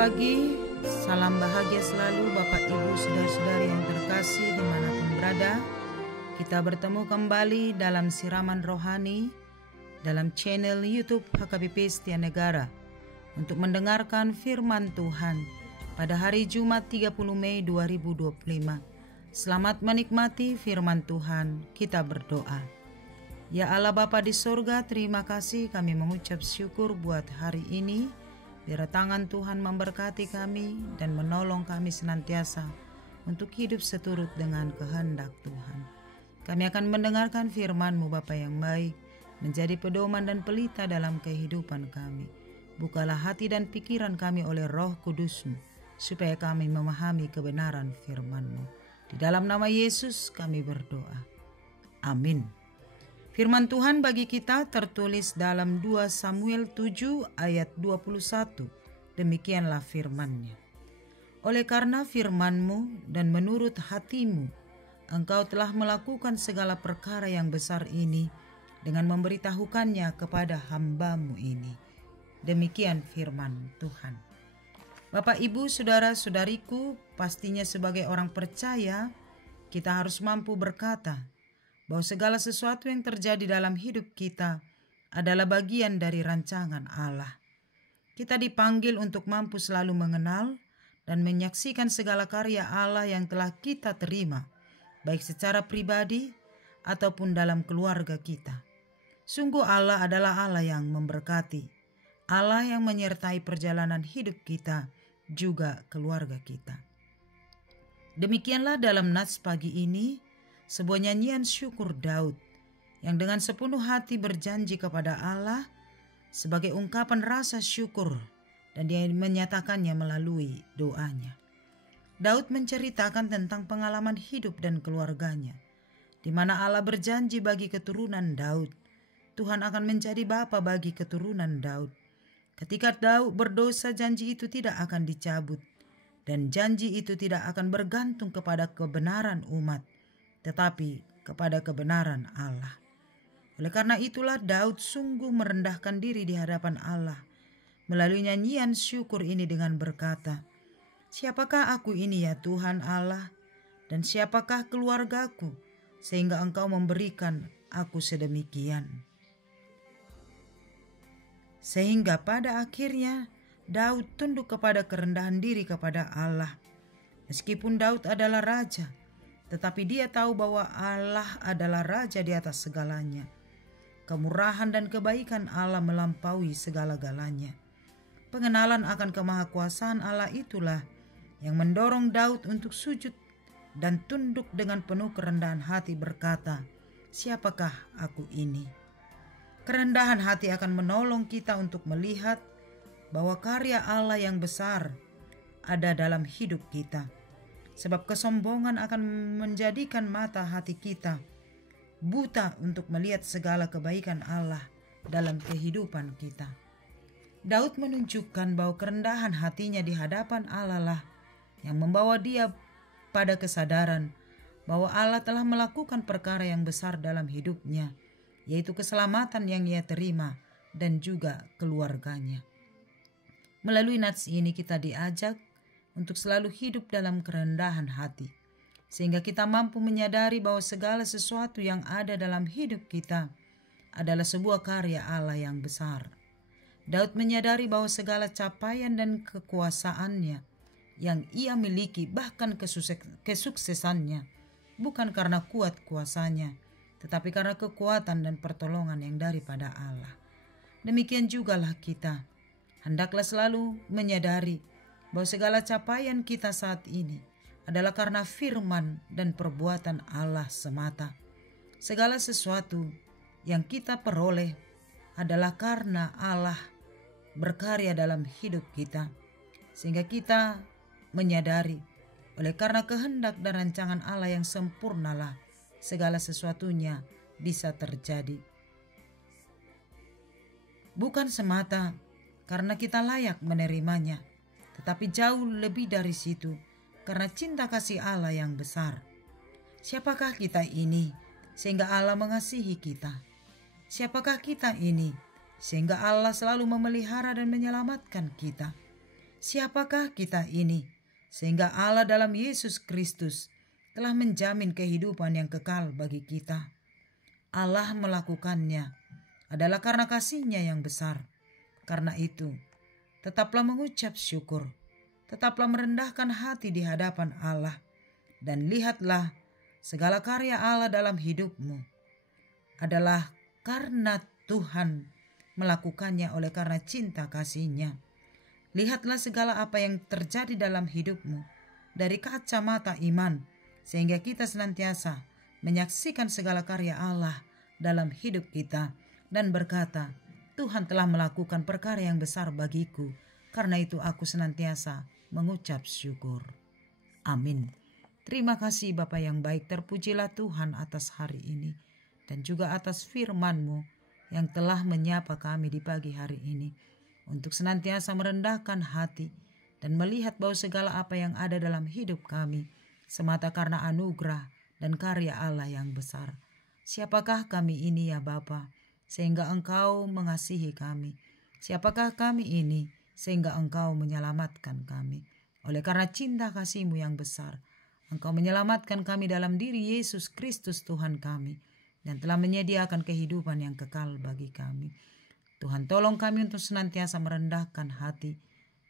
Pagi, salam bahagia selalu Bapak Ibu Saudara-saudari yang terkasih dimanapun berada. Kita bertemu kembali dalam siraman rohani dalam channel YouTube HKBP Setia Negara untuk mendengarkan firman Tuhan pada hari Jumat 30 Mei 2025. Selamat menikmati firman Tuhan, kita berdoa. Ya Allah Bapa di sorga, terima kasih, kami mengucap syukur buat hari ini. Biar tangan Tuhan memberkati kami dan menolong kami senantiasa untuk hidup seturut dengan kehendak Tuhan. Kami akan mendengarkan firman-Mu Bapa yang baik, menjadi pedoman dan pelita dalam kehidupan kami. Bukalah hati dan pikiran kami oleh Roh Kudus-Mu, supaya kami memahami kebenaran firman-Mu. Di dalam nama Yesus kami berdoa. Amin. Firman Tuhan bagi kita tertulis dalam 2 Samuel 7 ayat 21. Demikianlah firman-Nya. Oleh karena firman-Mu dan menurut hati-Mu, Engkau telah melakukan segala perkara yang besar ini dengan memberitahukannya kepada hamba-Mu ini. Demikian firman Tuhan. Bapak, Ibu, Saudara-saudariku, pastinya sebagai orang percaya, kita harus mampu berkata bahwa segala sesuatu yang terjadi dalam hidup kita adalah bagian dari rancangan Allah. Kita dipanggil untuk mampu selalu mengenal dan menyaksikan segala karya Allah yang telah kita terima, baik secara pribadi ataupun dalam keluarga kita. Sungguh Allah adalah Allah yang memberkati, Allah yang menyertai perjalanan hidup kita, juga keluarga kita. Demikianlah dalam nats pagi ini, sebuah nyanyian syukur Daud yang dengan sepenuh hati berjanji kepada Allah sebagai ungkapan rasa syukur, dan dia menyatakannya melalui doanya. Daud menceritakan tentang pengalaman hidup dan keluarganya, di mana Allah berjanji bagi keturunan Daud. Tuhan akan menjadi bapa bagi keturunan Daud. Ketika Daud berdosa, janji itu tidak akan dicabut, dan janji itu tidak akan bergantung kepada kebenaran umat, tetapi kepada kebenaran Allah. Oleh karena itulah Daud sungguh merendahkan diri di hadapan Allah melalui nyanyian syukur ini dengan berkata, "Siapakah aku ini ya Tuhan Allah, dan siapakah keluargaku, sehingga Engkau memberikan aku sedemikian." Sehingga pada akhirnya Daud tunduk kepada kerendahan diri kepada Allah. Meskipun Daud adalah raja, tetapi dia tahu bahwa Allah adalah raja di atas segalanya. kemurahan dan kebaikan Allah melampaui segala-galanya. Pengenalan akan kemahakuasaan Allah itulah yang mendorong Daud untuk sujud dan tunduk dengan penuh kerendahan hati berkata, "Siapakah aku ini?" Kerendahan hati akan menolong kita untuk melihat bahwa karya Allah yang besar ada dalam hidup kita. Sebab kesombongan akan menjadikan mata hati kita buta untuk melihat segala kebaikan Allah dalam kehidupan kita. Daud menunjukkan bahwa kerendahan hatinya di hadapan Allah lah yang membawa dia pada kesadaran bahwa Allah telah melakukan perkara yang besar dalam hidupnya, yaitu keselamatan yang ia terima dan juga keluarganya. Melalui nats ini kita diajak untuk selalu hidup dalam kerendahan hati, sehingga kita mampu menyadari bahwa segala sesuatu yang ada dalam hidup kita adalah sebuah karya Allah yang besar. Daud menyadari bahwa segala capaian dan kekuasaannya yang ia miliki, bahkan kesuksesannya, bukan karena kuat kuasanya, tetapi karena kekuatan dan pertolongan yang daripada Allah. Demikian jugalah kita. Hendaklah selalu menyadari bahwa segala capaian kita saat ini adalah karena firman dan perbuatan Allah semata. Segala sesuatu yang kita peroleh adalah karena Allah berkarya dalam hidup kita, sehingga kita menyadari oleh karena kehendak dan rancangan Allah yang sempurnalah segala sesuatunya bisa terjadi. Bukan semata karena kita layak menerimanya, tetapi jauh lebih dari situ karena cinta kasih Allah yang besar. Siapakah kita ini sehingga Allah mengasihi kita? Siapakah kita ini sehingga Allah selalu memelihara dan menyelamatkan kita? Siapakah kita ini sehingga Allah dalam Yesus Kristus telah menjamin kehidupan yang kekal bagi kita? Allah melakukannya adalah karena kasih-Nya yang besar. Karena itu, tetaplah mengucap syukur, tetaplah merendahkan hati di hadapan Allah, dan lihatlah segala karya Allah dalam hidupmu adalah karena Tuhan melakukannya oleh karena cinta kasih-Nya. Lihatlah segala apa yang terjadi dalam hidupmu dari kacamata iman, sehingga kita senantiasa menyaksikan segala karya Allah dalam hidup kita dan berkata, Tuhan telah melakukan perkara yang besar bagiku, karena itu aku senantiasa mengucap syukur. Amin. Terima kasih Bapa yang baik, terpujilah Tuhan atas hari ini dan juga atas firman-Mu yang telah menyapa kami di pagi hari ini untuk senantiasa merendahkan hati dan melihat bahwa segala apa yang ada dalam hidup kami semata karena anugerah dan karya Allah yang besar. Siapakah kami ini ya Bapa, sehingga Engkau mengasihi kami? Siapakah kami ini sehingga Engkau menyelamatkan kami? Oleh karena cinta kasih-Mu yang besar, Engkau menyelamatkan kami dalam diri Yesus Kristus Tuhan kami dan telah menyediakan kehidupan yang kekal bagi kami. Tuhan tolong kami untuk senantiasa merendahkan hati,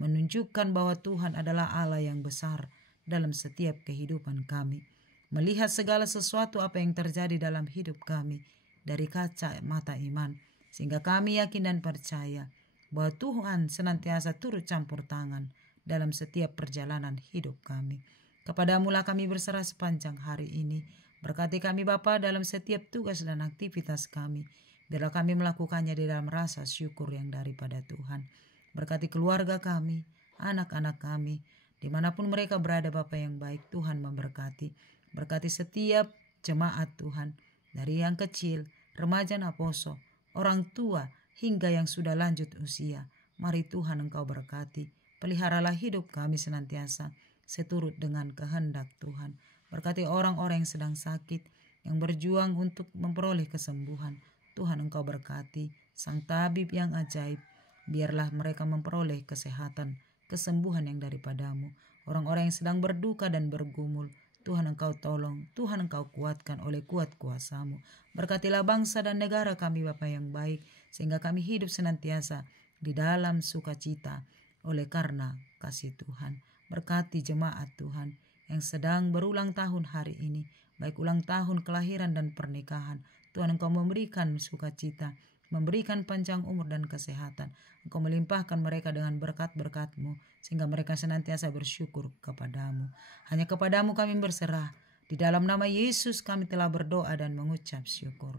menunjukkan bahwa Tuhan adalah Allah yang besar dalam setiap kehidupan kami. Melihat segala sesuatu apa yang terjadi dalam hidup kami dari kaca mata iman, sehingga kami yakin dan percaya bahwa Tuhan senantiasa turut campur tangan dalam setiap perjalanan hidup kami. Kepadamu-lah kami berserah sepanjang hari ini. Berkati kami Bapa dalam setiap tugas dan aktivitas kami. Biarlah kami melakukannya di dalam rasa syukur yang daripada Tuhan. Berkati keluarga kami, anak-anak kami, dimanapun mereka berada Bapa yang baik, Tuhan memberkati. Berkati setiap jemaat Tuhan, dari yang kecil, remaja naposo, orang tua, hingga yang sudah lanjut usia. Mari Tuhan Engkau berkati. Peliharalah hidup kami senantiasa seturut dengan kehendak Tuhan. Berkati orang-orang yang sedang sakit, yang berjuang untuk memperoleh kesembuhan. Tuhan Engkau berkati, Sang Tabib yang ajaib. Biarlah mereka memperoleh kesehatan, kesembuhan yang daripadamu. Orang-orang yang sedang berduka dan bergumul, Tuhan Engkau tolong, Tuhan Engkau kuatkan oleh kuat kuasa-Mu. Berkatilah bangsa dan negara kami Bapa yang baik, sehingga kami hidup senantiasa di dalam sukacita oleh karena kasih Tuhan. Berkati jemaat Tuhan yang sedang berulang tahun hari ini, baik ulang tahun kelahiran dan pernikahan. Tuhan, Engkau memberikan sukacita, memberikan panjang umur dan kesehatan. Engkau melimpahkan mereka dengan berkat-berkat-Mu, sehingga mereka senantiasa bersyukur kepadamu. Hanya kepadamu kami berserah. Di dalam nama Yesus kami telah berdoa dan mengucap syukur.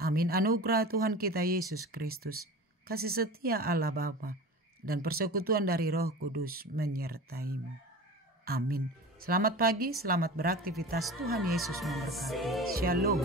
Amin. Anugerah Tuhan kita Yesus Kristus, kasih setia Allah Bapa, dan persekutuan dari Roh Kudus menyertai-mu. Amin. Selamat pagi, selamat beraktivitas. Tuhan Yesus memberkati. Shalom.